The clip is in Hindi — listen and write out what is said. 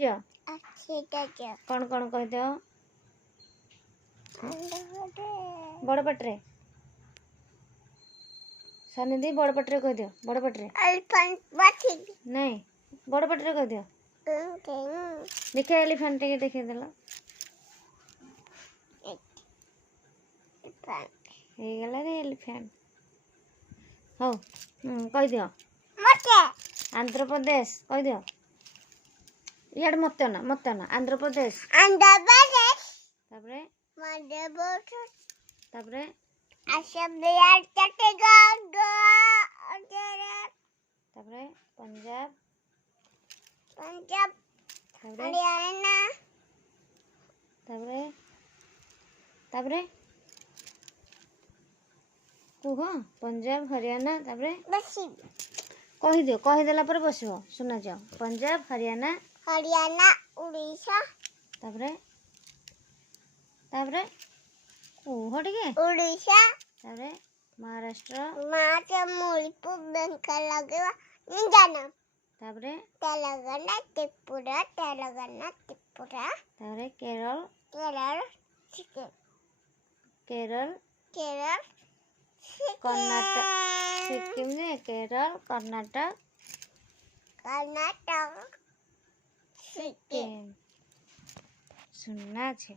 जो कौन कौन कह दो बड़ पटरे सनिधि बड़ पटरे कह दियो बड़ पटरे नहीं बड़ पटरे कह दियो देखे एलिफेंट के देखे देला हे गला रे एलिफेंट हो कह दियो आंध्र प्रदेश कह दियो यार मत ना आंध्र प्रदेश तापरे तापरे तापरे पंजाब हरियाणा तापरे तापरे कुह पंजाब हरियाणा तापरे कह दियो कह देला पर बसो सुना जाओ पंजाब हरियाणा उड़ीसा तापरे तापरे कुह टिके उड़ीसा तापरे महाराष्ट्र मणिपुर जाना तापरे तेलंगाना त्रिपुरा तापरे केरल केरल कर्नाटक सिक्किम ने केरल कर्नाटक सिक्किम सुनना छे।